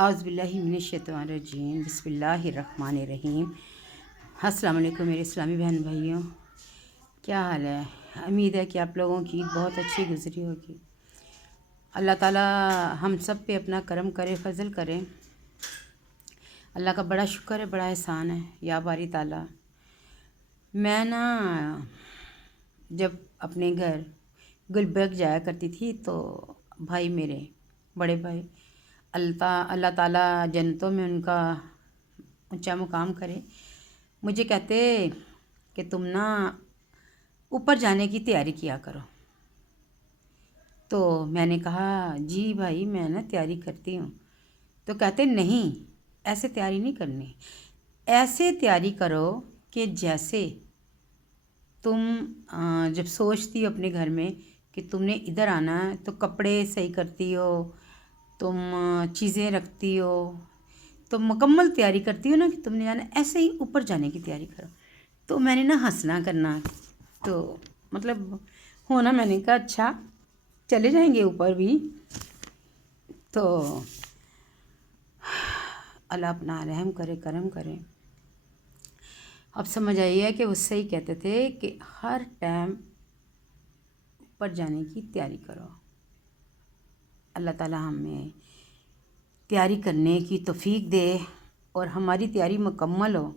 اعوذ باللہ من الشیطان الرجیم، بسم اللہ الرحمن الرحیم۔ السلام علیکم میرے اسلامی بہن بھائیوں، کیا حال ہے؟ امید ہے کہ آپ لوگوں کی عید بہت اچھی گزری ہوگی۔ اللہ تعالیٰ ہم سب پہ اپنا کرم کرے، فضل کرے۔ اللہ کا بڑا شکر ہے، بڑا احسان ہے یا باری تعالیٰ۔ میں جب اپنے گھر گلبرگ جایا کرتی تھی تو بھائی، میرے بڑے بھائی، اللہ تعالیٰ جنتوں میں ان کا اونچا مقام کرے، مجھے کہتے کہ تم اوپر جانے کی تیاری کیا کرو۔ تو میں نے کہا جی بھائی، میں تیاری کرتی ہوں۔ تو کہتے نہیں، ایسے تیاری نہیں کرنی، ایسے تیاری کرو کہ جیسے تم جب سوچتی ہو اپنے گھر میں کہ تم نے ادھر آنا ہے تو کپڑے صحیح کرتی ہو، تم چیزیں رکھتی ہو، تو مکمل تیاری کرتی ہو نا کہ تم نے جانا، ایسے ہی اوپر جانے کی تیاری کرو۔ تو میں نے ہنسنا کرنا، تو مطلب ہونا، میں نے کہا اچھا چلے جائیں گے اوپر بھی۔ تو اللہ اپنا رحم کرے، کرم کرے۔ اب سمجھ آئی ہے کہ وہ صحیح کہتے تھے کہ ہر ٹائم اوپر جانے کی تیاری کرو۔ اللہ تعالیٰ ہمیں تیاری کرنے کی توفیق دے اور ہماری تیاری مکمل ہو،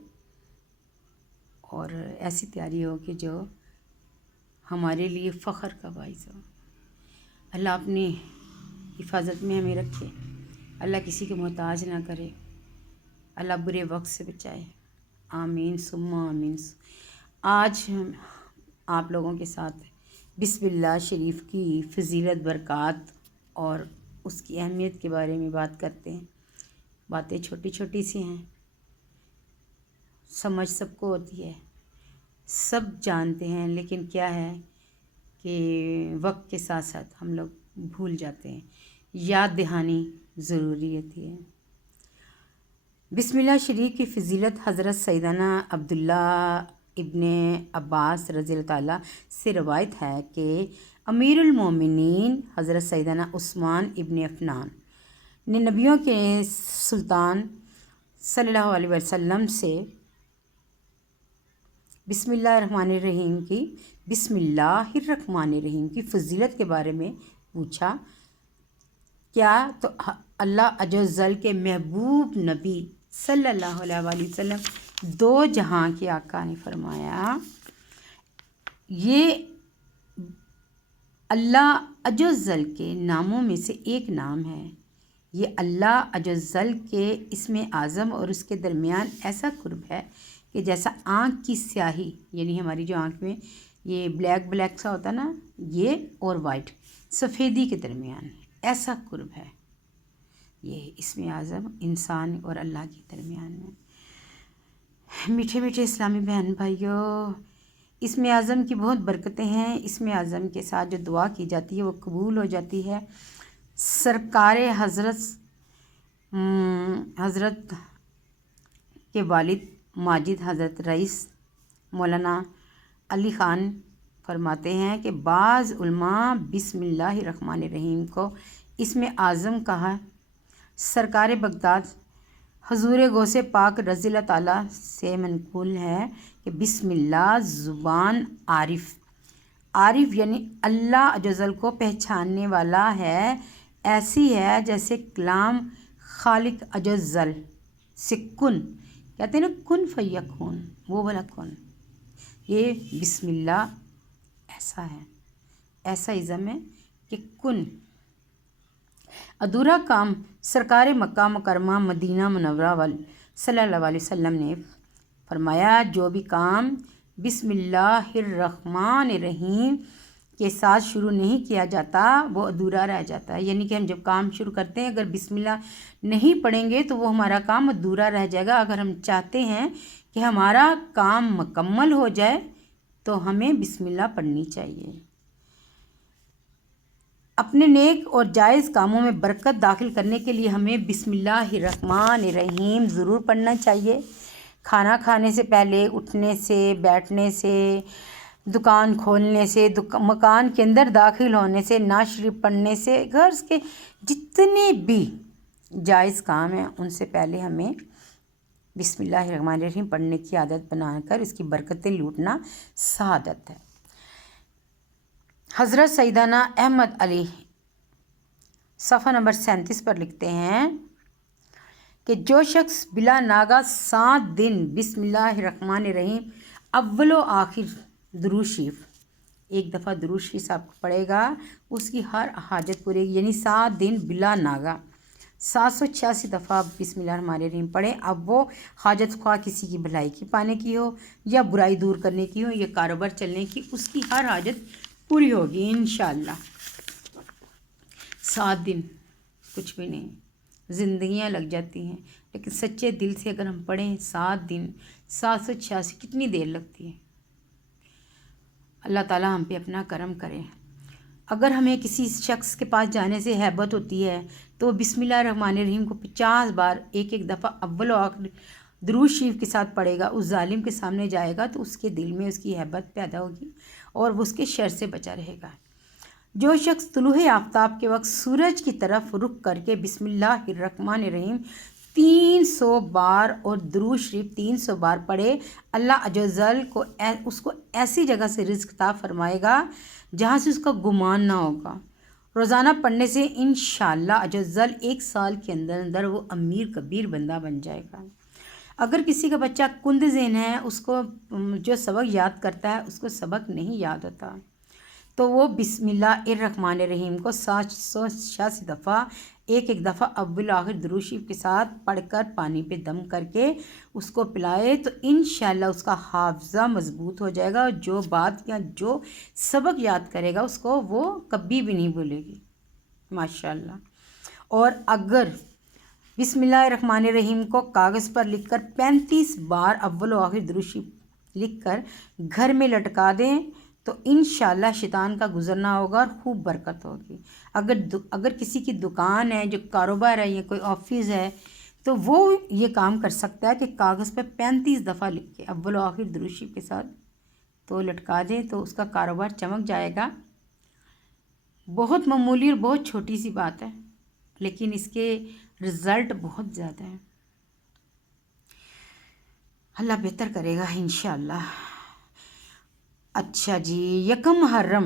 اور ایسی تیاری ہو کہ جو ہمارے لیے فخر کا باعث ہو۔ اللہ اپنی حفاظت میں ہمیں رکھے، اللہ کسی کے محتاج نہ کرے، اللہ برے وقت سے بچائے، آمین ثم آمین۔ آج آپ لوگوں کے ساتھ بسم اللہ شریف کی فضیلت، برکات اور اس کی اہمیت کے بارے میں بات کرتے ہیں۔ باتیں چھوٹی چھوٹی سی ہیں، سمجھ سب کو ہوتی ہے، سب جانتے ہیں، لیکن کیا ہے کہ وقت کے ساتھ ساتھ ہم لوگ بھول جاتے ہیں، یاد دہانی ضروری ہوتی ہے۔ بسم اللہ شریف کی فضیلت حضرت سیدنا عبداللہ ابن عباس رضی اللہ تعالیٰ سے روایت ہے کہ امیر المومنین حضرت سیدنا عثمان ابن عفان نے نبیوں کے سلطان صلی اللہ علیہ وسلم سے بسم اللہ الرحمن الرحیم کی فضیلت کے بارے میں پوچھا۔ کیا تو اللہ عز و جل کے محبوب نبی صلی اللہ علیہ وسلم دو جہاں کے آقا نے فرمایا، یہ اللہ عز و جل کے ناموں میں سے ایک نام ہے۔ یہ اللہ عز و جل کے اسم اعظم اور اس کے درمیان ایسا قرب ہے کہ جیسا آنکھ کی سیاہی، یعنی ہماری جو آنکھ میں یہ بلیک سا ہوتا نا، یہ اور وائٹ سفیدی کے درمیان ایسا قرب ہے یہ اسم اعظم انسان اور اللہ کے درمیان میں۔ میٹھے میٹھے اسلامی بہن بھائیوں، اسم اعظم کی بہت برکتیں ہیں۔ اسم اعظم کے ساتھ جو دعا کی جاتی ہے وہ قبول ہو جاتی ہے۔ سرکار حضرت کے والد ماجد حضرت رئیس مولانا علی خان فرماتے ہیں کہ بعض علماء بسم اللہ الرحمن الرحیم کو اسم اعظم کہا۔ سرکار بغداد حضور غوث پاک رضی اللہ تعالیٰ سے منقول ہے کہ بسم اللہ زبان عارف یعنی اللہ عز و جل کو پہچاننے والا ہے، ایسی ہے جیسے کلام خالق عز و جل سے کن، کہتے ہیں نا کن فیکون، وہ والا کن۔ یہ بسم اللہ ایسا ہے، ایسا اعظم ہے کہ کن۔ ادھورا کام سرکار مکہ مکرمہ مدینہ منورہ صلی اللہ علیہ وسلم نے فرمایا، جو بھی کام بسم اللہ الرحمن الرحیم کے ساتھ شروع نہیں کیا جاتا وہ ادھورا رہ جاتا ہے۔ یعنی کہ ہم جب کام شروع کرتے ہیں، اگر بسم اللہ نہیں پڑھیں گے تو وہ ہمارا کام ادھورا رہ جائے گا۔ اگر ہم چاہتے ہیں کہ ہمارا کام مکمل ہو جائے تو ہمیں بسم اللہ پڑھنی چاہیے۔ اپنے نیک اور جائز کاموں میں برکت داخل کرنے کے لیے ہمیں بسم اللہ الرحمن الرحیم ضرور پڑھنا چاہیے۔ کھانا کھانے سے پہلے، اٹھنے سے، بیٹھنے سے، دکان کھولنے سے، مکان کے اندر داخل ہونے سے، نعت شریف پڑھنے سے، گھر کے جتنے بھی جائز کام ہیں ان سے پہلے ہمیں بسم اللہ الرحمن الرحیم پڑھنے کی عادت بنا کر اس کی برکتیں لوٹنا سعادت ہے۔ حضرت سیدنا احمد علی صفحہ نمبر 37 پر لکھتے ہیں کہ جو شخص بلا ناگا 7 دن بسم اللہ الرحمن الرحیم اول و آخر درود شریف ایک دفعہ درود شریف صاحب پڑھے گا اس کی ہر حاجت پورے گی، یعنی 7 دن بلا ناگا 786 دفعہ بسم اللہ الرحمن الرحیم پڑھیں۔ اب وہ حاجت خواہ کسی کی بھلائی کی پانے کی ہو یا برائی دور کرنے کی ہو یا کاروبار چلنے کی، اس کی ہر حاجت پوری ہوگی انشاءاللہ۔ 7 دن کچھ بھی نہیں، زندگیاں لگ جاتی ہیں، لیکن سچے دل سے اگر ہم پڑھیں 7 دن 786 کتنی دیر لگتی ہے۔ اللہ تعالیٰ ہم پہ اپنا کرم کرے۔ اگر ہمیں کسی شخص کے پاس جانے سے ہیبت ہوتی ہے تو بسم اللہ الرحمن الرحیم کو 50 بار ایک دفعہ اول و آخر درود شریف کے ساتھ پڑھے گا، اس ظالم کے سامنے جائے گا تو اس کے دل میں اس کی ہیبت پیدا ہوگی اور وہ اس کے شر سے بچا رہے گا۔ جو شخص طلوع آفتاب کے وقت سورج کی طرف رخ کر کے بسم اللہ الرحمن الرحیم 300 بار اور درود شریف 300 بار پڑھے، اللہ عز و جل کو اس کو ایسی جگہ سے رزق عطا فرمائے گا جہاں سے اس کا گمان نہ ہوگا۔ روزانہ پڑھنے سے انشاءاللہ عز و جل 1 سال کے اندر اندر وہ امیر کبیر بندہ بن جائے گا۔ اگر کسی کا بچہ کند ذہن ہے، اس کو جو سبق یاد کرتا ہے اس کو سبق نہیں یاد ہوتا، تو وہ بسم اللہ الرحمن الرحیم کو 786 دفعہ ایک دفعہ اول آخر درود شریف کے ساتھ پڑھ کر پانی پہ دم کر کے اس کو پلائے تو انشاءاللہ اس کا حافظہ مضبوط ہو جائے گا اور جو بات یا جو سبق یاد کرے گا اس کو وہ کبھی بھی نہیں بھولے گی ماشاءاللہ۔ اور اگر بسم اللہ الرحمن الرحیم کو کاغذ پر لکھ کر 35 بار اول و آخر درود شریف لکھ کر گھر میں لٹکا دیں تو انشاءاللہ شیطان کا گزرنا ہوگا اور خوب برکت ہوگی۔ اگر کسی کی دکان ہے، جو کاروبار ہے یا کوئی آفس ہے تو وہ یہ کام کر سکتا ہے کہ کاغذ پہ 35 دفعہ لکھ کے اول و آخر درود شریف کے ساتھ تو لٹکا دیں تو اس کا کاروبار چمک جائے گا۔ بہت معمولی اور بہت چھوٹی سی بات ہے لیکن اس کے رزلٹ بہت زیادہ ہیں، اللہ بہتر کرے گا انشاءاللہ۔ اچھا جی، یکم محرم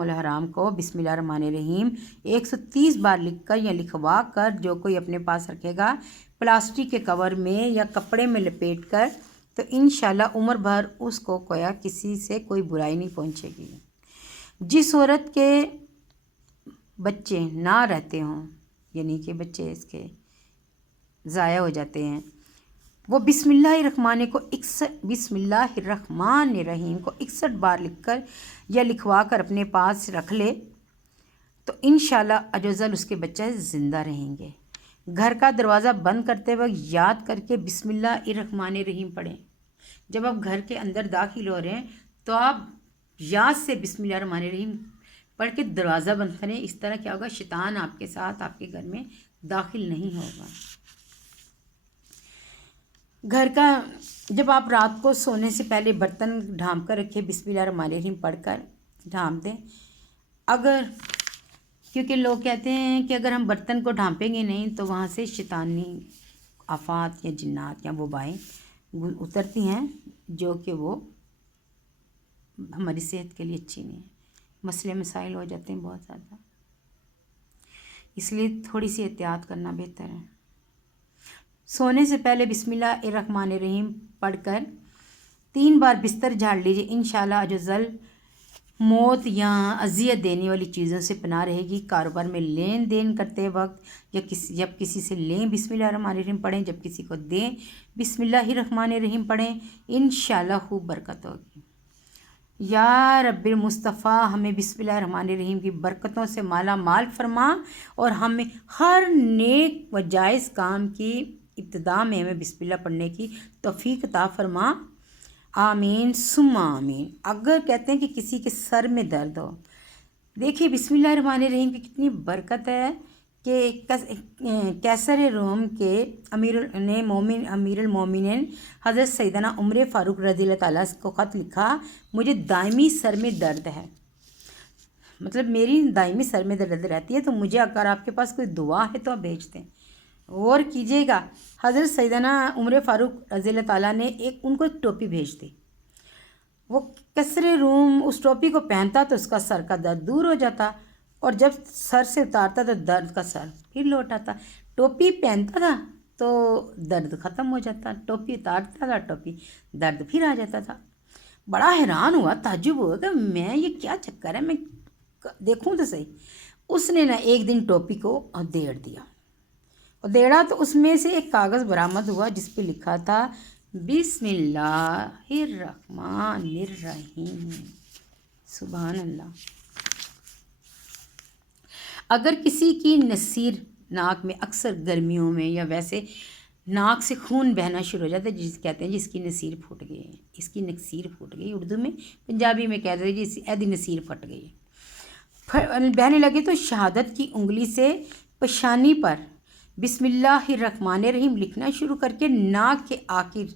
الحرام کو بسم اللہ الرحمن الرحیم 130 بار لکھ کر یا لکھوا کر جو کوئی اپنے پاس رکھے گا پلاسٹک کے کور میں یا کپڑے میں لپیٹ کر تو انشاءاللہ عمر بھر اس کو کویا کسی سے کوئی برائی نہیں پہنچے گی۔ جس عورت کے بچے نہ رہتے ہوں، یعنی کہ بچے اس کے ضائع ہو جاتے ہیں، وہ بسم اللہ الرحمن الرحیم کو 61 بار لکھ کر یا لکھوا کر اپنے پاس رکھ لے تو انشاءاللہ عز و جل اس کے بچے زندہ رہیں گے۔ گھر کا دروازہ بند کرتے وقت یاد کر کے بسم اللہ الرحمن الرحیم پڑھیں۔ جب آپ گھر کے اندر داخل ہو رہے ہیں تو آپ یاد سے بسم اللہ الرحمن الرحیم پڑھ کے دروازہ بند کریں، اس طرح کیا ہوگا، شیطان آپ کے ساتھ آپ کے گھر میں داخل نہیں ہوگا۔ گھر کا جب آپ رات کو سونے سے پہلے برتن ڈھانپ کر رکھے بسم اللہ الرحمن الرحیم پڑھ کر ڈھانپ دیں۔ کیونکہ لوگ کہتے ہیں کہ اگر ہم برتن کو ڈھانپیں گے نہیں تو وہاں سے شیطانی آفات یا جنات یا وبائیں اترتی ہیں جو کہ وہ ہماری صحت کے لیے اچھی نہیں ہے، مسئلے مسائل ہو جاتے ہیں بہت زیادہ، اس لیے تھوڑی سی احتیاط کرنا بہتر ہے۔ سونے سے پہلے بسم اللہ الرحمن الرحیم پڑھ کر 3 بار بستر جھاڑ لیجیے، انشاءاللہ عز و جل موت یا اذیت دینے والی چیزوں سے پناہ رہے گی۔ کاروبار میں لین دین کرتے وقت یا جب کسی سے لیں بسم اللہ الرحمن الرحیم پڑھیں، جب کسی کو دیں بسم اللہ الرحمن الرحیم پڑھیں، انشاءاللہ خوب برکت ہوگی۔ یا رب المصطفیٰ ہمیں بسم اللہ الرحمن الرحیم کی برکتوں سے مالا مال فرما اور ہمیں ہر نیک و جائز کام کی ابتدا میں ہمیں بسم اللہ پڑھنے کی توفیق عطا فرما، آمین ثم آمین۔ اگر کہتے ہیں کہ کسی کے سر میں درد ہو، دیکھیے بسم اللہ الرحمن الرحیم کی کتنی برکت ہے کہ کیسر روم کے امیر المومنین حضرت سیدنا عمر فاروق رضی اللہ تعالیٰ کو خط لکھا، مجھے دائمی سر میں درد ہے، مطلب میری دائمی سر میں درد رہتی ہے، تو مجھے اگر آپ کے پاس کوئی دعا ہے تو آپ بھیج دیں۔ غور کیجیے گا، حضرت سیدنا عمر فاروق رضی اللہ تعالیٰ نے ان کو ایک ٹوپی بھیج دی۔ وہ کسر روم اس ٹوپی کو پہنتا تو اس کا سر کا درد دور ہو جاتا، اور جب سر سے اتارتا تو درد کا سر پھر لوٹ آتا۔ ٹوپی پہنتا تھا تو درد ختم ہو جاتا، ٹوپی اتارتا تھا ٹوپی درد پھر آ جاتا تھا۔ بڑا حیران ہوا، تعجب ہوا کہ میں یہ کیا چکر ہے، میں دیکھوں تو صحیح۔ اس نے ایک دن ٹوپی کو ادھیڑ دیا، ادھیڑا تو اس میں سے ایک کاغذ برآمد ہوا جس پہ لکھا تھا بسم اللہ الرحمن الرحیم۔ سبحان اللہ۔ اگر کسی کی نصیر ناک میں اکثر گرمیوں میں یا ویسے ناک سے خون بہنا شروع ہو جاتا ہے، جس کہتے ہیں جس کی نصیر پھوٹ گئی، اس کی نصیر پھوٹ گئی، اردو میں، پنجابی میں کہتے ہیں جس ایدی نصیر پھٹ گئی، بہنے لگے، تو شہادت کی انگلی سے پیشانی پر بسم اللہ الرحمن الرحیم لکھنا شروع کر کے ناک کے آخر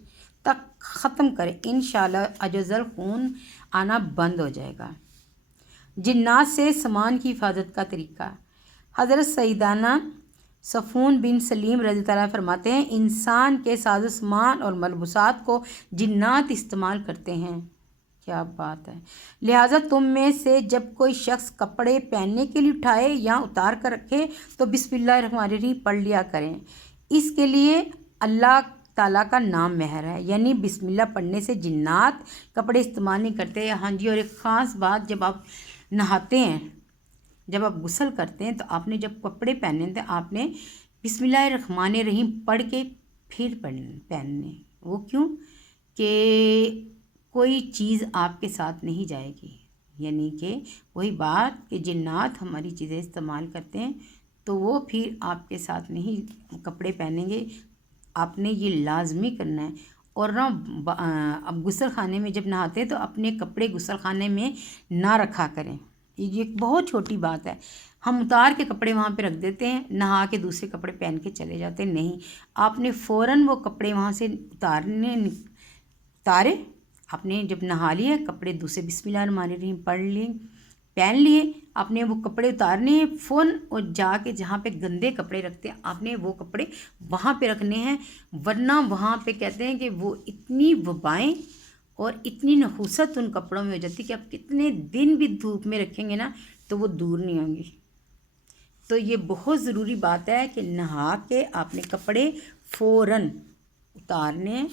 تک ختم کرے، انشاءاللہ اجزل خون آنا بند ہو جائے گا۔ جنات سے سامان کی حفاظت کا طریقہ۔ حضرت سیدنا صفون بن سلیم رضی اللہ عنہ فرماتے ہیں، انسان کے ساز و سامان اور ملبوسات کو جنات استعمال کرتے ہیں۔ کیا بات ہے! لہٰذا تم میں سے جب کوئی شخص کپڑے پہننے کے لیے اٹھائے یا اتار کر رکھے تو بسم اللہ الرحمن الرحیم پڑھ لیا کریں۔ اس کے لیے اللہ تعالیٰ کا نام مہر ہے، یعنی بسم اللہ پڑھنے سے جنات کپڑے استعمال نہیں کرتے۔ ہاں جی، اور ایک خاص بات، جب آپ نہاتے ہیں، جب آپ غسل کرتے ہیں، تو آپ نے جب کپڑے پہنے تو آپ نے بسم اللہ الرحمن الرحیم پڑھ کے پھر پہننے۔ وہ کیوں؟ کہ کوئی چیز آپ کے ساتھ نہیں جائے گی، یعنی کہ وہی بات کہ جنات ہماری چیزیں استعمال کرتے ہیں تو وہ پھر آپ کے ساتھ نہیں کپڑے پہنیں گے۔ آپ نے یہ لازمی کرنا ہے۔ اور اب غسل خانے میں جب نہاتے ہیں تو اپنے کپڑے غسل خانے میں نہ رکھا کریں، یہ ایک بہت چھوٹی بات ہے۔ ہم اتار کے کپڑے وہاں پہ رکھ دیتے ہیں، نہا کے دوسرے کپڑے پہن کے چلے جاتے ہیں، نہیں، آپ نے فوراً وہ کپڑے وہاں سے اتارے، آپ نے جب نہا لیے کپڑے دوسرے بسم اللہ الرحمن الرحیم پڑھ لیں، پہن لیے، آپ نے وہ کپڑے اتارنے ہیں فوراً، اور جا کے جہاں پہ گندے کپڑے رکھتے ہیں آپ نے وہ کپڑے وہاں پہ رکھنے ہیں، ورنہ وہاں پہ کہتے ہیں کہ وہ اتنی وبائیں اور اتنی نحوست ان کپڑوں میں ہو جاتی کہ آپ کتنے دن بھی دھوپ میں رکھیں گے نا تو وہ دور نہیں ہوں گی۔ تو یہ بہت ضروری بات ہے کہ نہا کے آپ نے کپڑے فوراً اتارنے،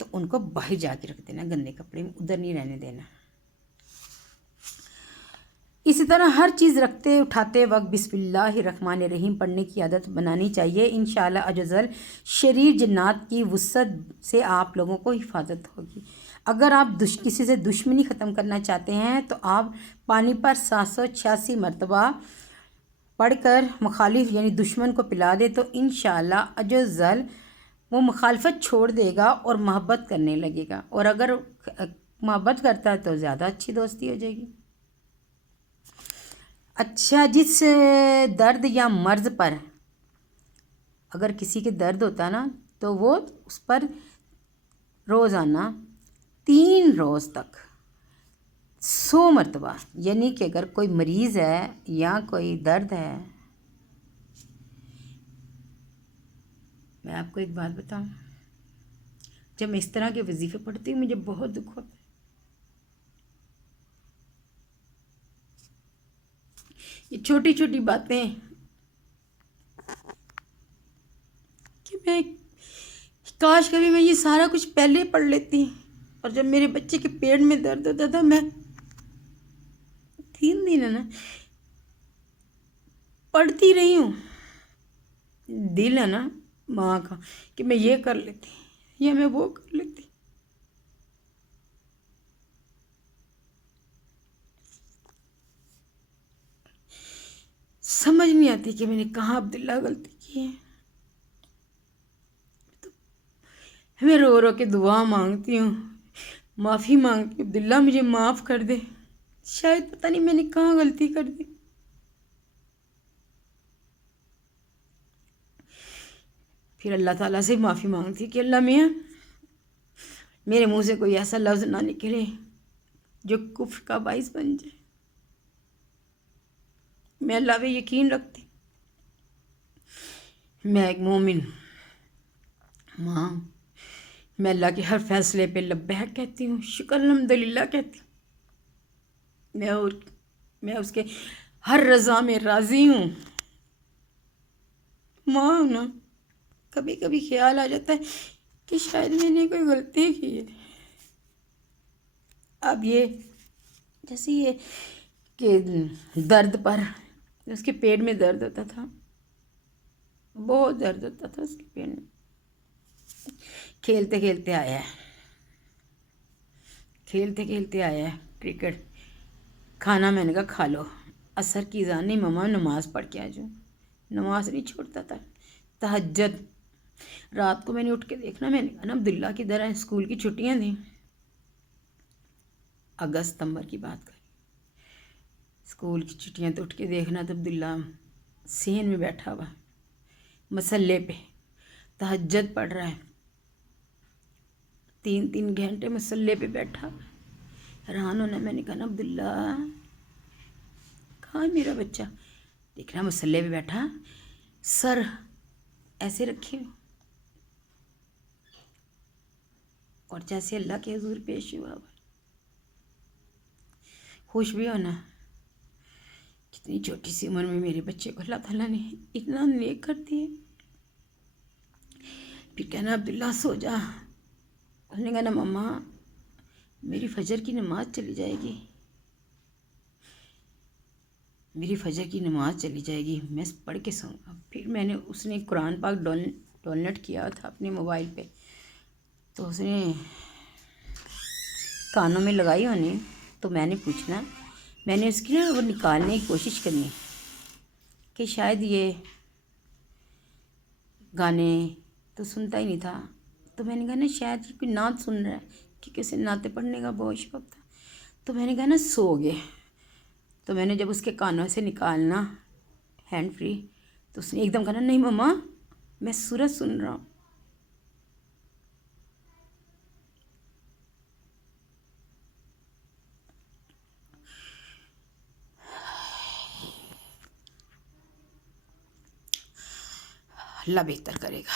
تو ان کو باہر جا کے رکھ دینا، گندے کپڑے ادھر نہیں رہنے دینا۔ اسی طرح ہر چیز رکھتے اٹھاتے وقت بسم اللہ الرحمن الرحیم پڑھنے کی عادت بنانی چاہیے، انشاءاللہ عزوجل شریر جنات کی وسعت سے آپ لوگوں کو حفاظت ہوگی۔ اگر آپ کسی سے دشمنی ختم کرنا چاہتے ہیں تو آپ پانی پر 786 مرتبہ پڑھ کر مخالف یعنی دشمن کو پلا دے تو انشاءاللہ عزوجل وہ مخالفت چھوڑ دے گا اور محبت کرنے لگے گا، اور اگر محبت کرتا ہے تو زیادہ اچھی دوستی ہو جائے گی۔ اچھا، جس درد یا مرض پر اگر کسی کے درد ہوتا نا تو وہ اس پر روزانہ 3 روز تک 100 مرتبہ، یعنی کہ اگر کوئی مریض ہے یا کوئی درد ہے، میں آپ کو ایک بات بتاؤں، جب میں اس طرح کے وظیفے پڑھتی ہوں مجھے بہت دکھ ہوتا ہے۔ یہ چھوٹی چھوٹی باتیں کہ میں کاش کبھی میں یہ سارا کچھ پہلے پڑھ لیتی، اور جب میرے بچے کے پیٹ میں درد ہوتا تھا میں 3 دن ہے نا پڑھتی رہی ہوں، دل ہے نا ماں کا کہ میں یہ کر لیتی یا میں وہ کر لیتی۔ سمجھ نہیں آتی کہ میں نے کہاں عبداللہ غلطی کی ہے۔ میں رو رو کے دعا مانگتی ہوں، معافی مانگتی ہوں، عبداللہ مجھے معاف کر دے، شاید پتہ نہیں میں نے کہاں غلطی کر دی۔ پھر اللہ تعالیٰ سے معافی مانگتی کہ اللہ میاں میرے منہ سے کوئی ایسا لفظ نہ نکلے جو کفر کا باعث بن جائے۔ میں اللہ پہ یقین رکھتی، میں ایک مومن ماں، میں اللہ کے ہر فیصلے پہ لبیک کہتی ہوں، شکر الحمدللہ کہتی ہوں، میں اس کے ہر رضا میں راضی ہوں۔ ماں ہوں نا، کبھی کبھی خیال آ جاتا ہے کہ شاید میں نے کوئی غلطی کی ہے۔ اب یہ جیسے یہ کہ درد پر، اس کے پیٹ میں درد ہوتا تھا، بہت درد ہوتا تھا اس کے پیٹ میں، کھیلتے کھیلتے آیا ہے کرکٹ، کھانا میں نے کہا کھا لو، عصر کی اذان، نہیں مما نماز پڑھ کے آ جاؤں، نماز نہیں چھوڑتا تھا، تہجد، رات کو میں نے اٹھ کے دیکھنا، میں نے کہا نا عبداللہ کی طرح اسکول کی چھٹیاں تھیں، اگست ستمبر کی بات کر، اسکول کی چھٹیاں، تو اٹھ کے دیکھنا تو عبداللہ صحن میں بیٹھا ہوا مصلے پہ تہجد پڑھ رہا ہے، 3 گھنٹے مصلے پہ بیٹھا، حیران ہونا، میں نے کہا نا عبداللہ کہاں ہے میرا بچہ؟ دیکھنا مصلے پہ بیٹھا، سر ایسے رکھے ہو اور جیسے اللہ کے حضور پیش ہوا، خوش بھی ہونا، کتنی چھوٹی سی عمر میں میرے بچے کو اللہ تعالیٰ نے اتنا نیک کر دیا۔ پھر کہنا عبداللہ سو جا، اس نے کہنا مما میری فجر کی نماز چلی جائے گی، میں پڑھ کے سوں گا۔ پھر میں نے، اس نے قرآن پاک ڈاؤنلوڈ کیا تھا اپنے موبائل پہ، تو اس نے کانوں میں لگائی ہونی، تو میں نے پوچھنا، میں نے اس کی نا وہ نکالنے کی کوشش کرنی کہ شاید یہ گانے تو سنتا ہی نہیں تھا، تو میں نے کہا نا شاید یہ کوئی نعت سن رہا ہے، کیونکہ اسے نعتیں پڑھنے کا بہت شوق تھا، تو میں نے کہا نا سو گئے، تو میں نے جب اس کے کانوں سے نکالنا ہینڈ فری، تو اس نے ایک دم کہا نہیں مما میں سورت سن رہا ہوں۔ اللہ بہتر کرے گا۔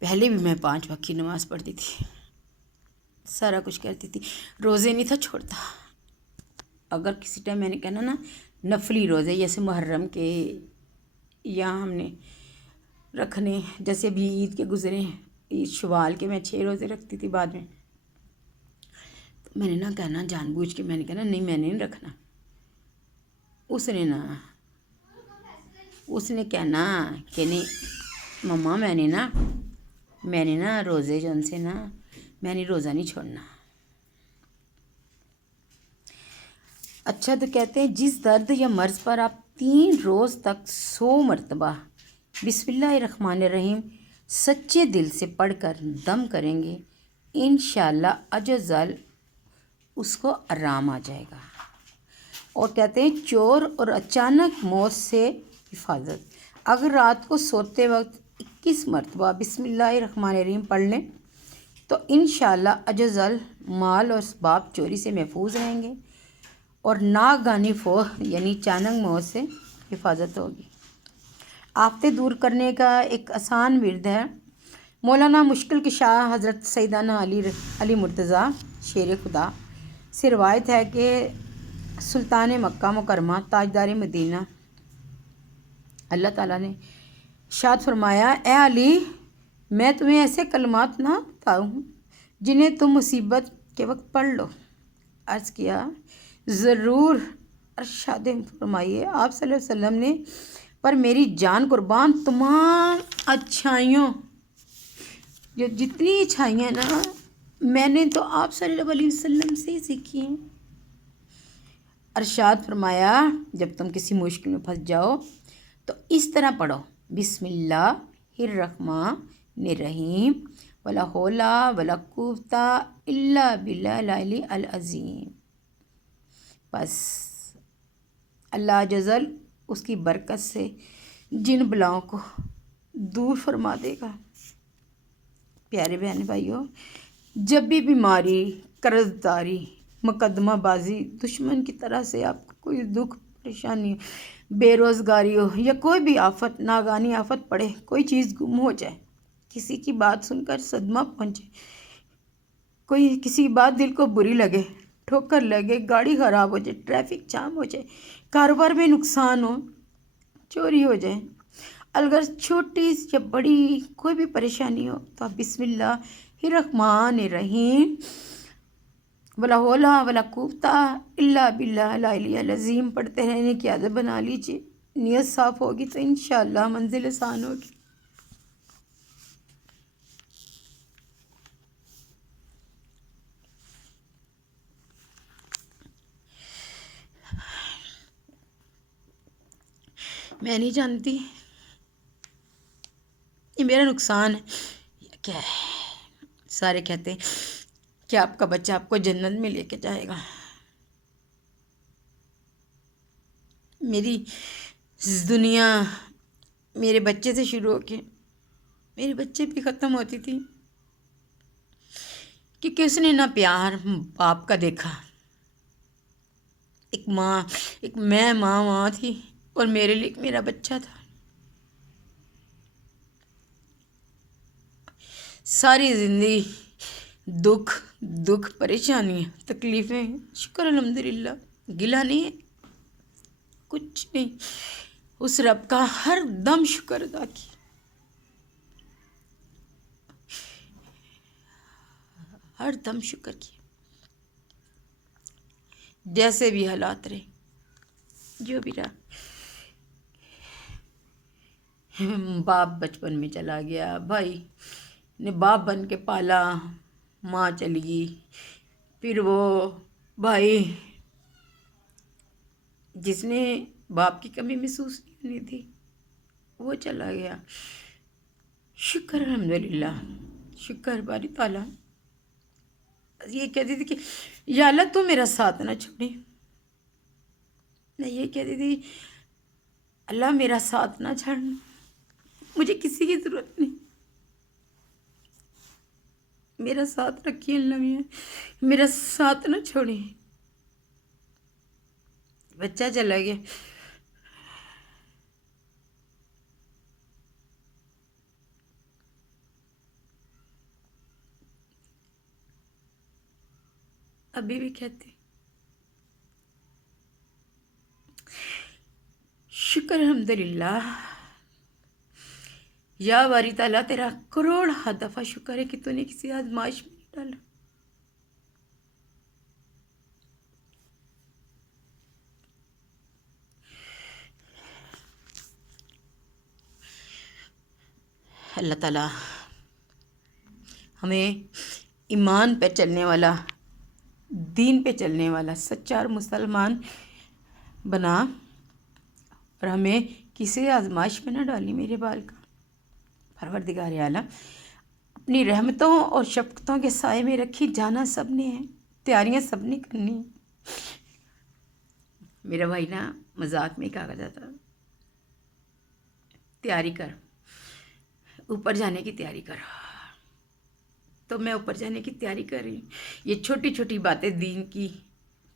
پہلے بھی میں 5 وقت کی نماز پڑھتی تھی، سارا کچھ کرتی تھی، روزے نہیں تھا چھوڑتا۔ اگر کسی ٹائم میں نے کہنا نا نفلی روزے جیسے محرم کے، یا ہم نے رکھنے، جیسے ابھی عید کے گزرے، عید شوال کے میں 6 روزے رکھتی تھی بعد میں، تو میں نے نہ کہنا جان بوجھ کے، میں نے کہنا نہیں میں نے نہیں رکھنا، اس نے کہنا کہ نہیں مما میں نے نا روزے جو ان سے نا میں نے روزہ نہیں چھوڑنا۔ اچھا، تو کہتے ہیں جس درد یا مرض پر آپ 3 روز تک 100 مرتبہ بسم اللہ الرحمن الرحیم سچے دل سے پڑھ کر دم کریں گے، انشاءاللہ اجزل اس کو آرام آ جائے گا۔ اور کہتے ہیں چور اور اچانک موت سے حفاظت، اگر رات کو سوتے وقت 21 مرتبہ بسم اللہ الرحمن الرحیم پڑھ لیں تو انشاءاللہ اجزل مال اور اسباب چوری سے محفوظ رہیں گے، اور ناگہانی فوت یعنی اچانک موت سے حفاظت ہوگی۔ آفتیں دور کرنے کا ایک آسان ورد ہے۔ مولانا مشکل کشا حضرت سیدنا علی مرتضیٰ شیر خدا سے روایت ہے کہ سلطان مکہ مکرمہ تاجدار مدینہ اللہ تعالیٰ نے ارشاد فرمایا، اے علی میں تمہیں ایسے کلمات نہ بتاؤں جنہیں تم مصیبت کے وقت پڑھ لو۔ عرض کیا ضرور، ارشاد فرمائیے۔ آپ صلی اللہ علیہ وسلم نے، پر میری جان قربان تمام اچھائیوں، جو جتنی اچھائیاں نا میں نے تو آپ صلی اللہ علیہ وسلم سے ہی سیکھی ہیں۔ ارشاد فرمایا جب تم کسی مشکل میں پھنس جاؤ تو اس طرح پڑھو، بسم اللہ الرحمن الرحیم ولا حول ولا قوت الا باللہ العلی العظیم۔ بس اللہ جزل اس کی برکت سے جن بلاؤں کو دور فرما دے گا۔ پیارے بہن بھائیوں، جب بھی بیماری، قرض داری، مقدمہ بازی، دشمن کی طرح سے آپ کو کوئی دکھ پریشانی ہو، بے روزگاری ہو یا کوئی بھی آفت، ناگہانی آفت پڑے، کوئی چیز گم ہو جائے، کسی کی بات سن کر صدمہ پہنچے، کوئی کسی کی بات دل کو بری لگے، ٹھوکر لگے، گاڑی خراب ہو جائے، ٹریفک جام ہو جائے، کاروبار میں نقصان ہو، چوری ہو جائے، اگر چھوٹی یا بڑی کوئی بھی پریشانی ہو تو آپ بسم اللہ الرحمن الرحیم ولا حول ولا قوت الا باللہ العلی العظیم پڑھتے رہنے کی عادت بنا لیجیے. نیت صاف ہوگی تو انشاءاللہ منزل آسان ہوگی. میں نہیں جانتی یہ میرا نقصان ہے یا کیا ہے. سارے کہتے ہیں کہ آپ کا بچہ آپ کو جنت میں لے کے جائے گا. میری دنیا میرے بچے سے شروع ہو کے میرے بچے بھی ختم ہوتی تھی کیونکہ اس نے نہ پیار باپ کا دیکھا. ایک ماں وہاں تھی اور میرے لیے ایک میرا بچہ تھا. ساری زندگی دکھ پریشانیاں تکلیفیں، شکر الحمدللہ، گلہ نہیں ہے کچھ نہیں. اس رب کا ہر دم شکر ادا کی، ہر دم شکر کی. جیسے بھی حالات رہے، جو بھی رہا. باپ بچپن میں چلا گیا، بھائی نے باپ بن کے پالا، ماں چلی گئی. پھر وہ بھائی جس نے باپ کی کمی محسوس نہیں ہونی تھی وہ چلا گیا. شکر الحمدللہ، شکر باری تعالیٰ. یہ کہتی تھی کہ یا اللہ تو میرا ساتھ نہ چھوڑے. میں یہ کہتی تھی اللہ میرا ساتھ نہ چھوڑنا، مجھے کسی کی ضرورت نہیں، میرا ساتھ رکھیے اللہ میاں، میرا ساتھ نہ چھوڑیں. بچہ چلا گیا. ابھی بھی کہتے شکر الحمدللہ. یا باری تعالیٰ تیرا کروڑ دفعہ شکر ہے کہ تو نے کسی آزمائش میں نہیں ڈالا. اللہ تعالیٰ ہمیں ایمان پہ چلنے والا، دین پہ چلنے والا سچا اور مسلمان بنا اور ہمیں کسی آزمائش میں نہ ڈالی میرے بال کا. پروردگار عالم اپنی رحمتوں اور شفقتوں کے سائے میں رکھی. جانا سب نے ہے، تیاریاں سب نے کرنی ہیں. میرا بھائی نا مذاق میں کہا کرتا تھا تیاری کر، اوپر جانے کی تیاری کر. تو میں اوپر جانے کی تیاری کر رہی ہوں. یہ چھوٹی چھوٹی باتیں دین کی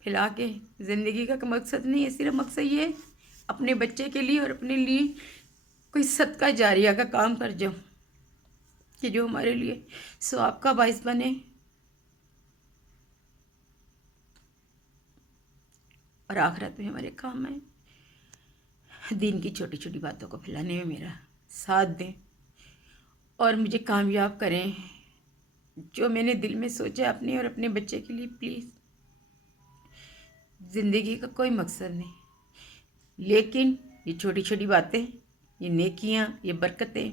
پھیلا کے زندگی کا مقصد نہیں ہے. صرف مقصد یہ ہے اپنے بچے کے لیے اور اپنے لیے کوئی صدقہ جاریہ کا کام کر جاؤ کہ جو ہمارے لیے ثواب کا باعث بنے اور آخرت میں ہمارے کام آئے. دین کی چھوٹی چھوٹی باتوں کو پھیلانے میں میرا ساتھ دیں اور مجھے کامیاب کریں. جو میں نے دل میں سوچا اپنے اور اپنے بچے کے لیے، پلیز. زندگی کا کوئی مقصد نہیں، لیکن یہ چھوٹی چھوٹی باتیں، یہ نیکیاں، یہ برکتیں،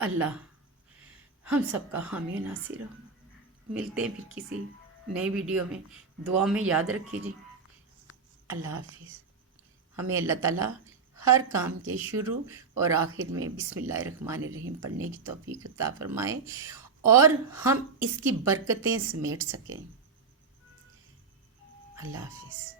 اللہ ہم سب کا حامی ناصر ہو. ملتے ہیں پھر کسی نئی ویڈیو میں. دعا میں یاد رکھیے جی. اللہ حافظ. ہمیں اللہ تعالیٰ ہر کام کے شروع اور آخر میں بسم اللہ الرحمن الرحیم پڑھنے کی توفیق عطا فرمائے اور ہم اس کی برکتیں سمیٹ سکیں. اللہ حافظ.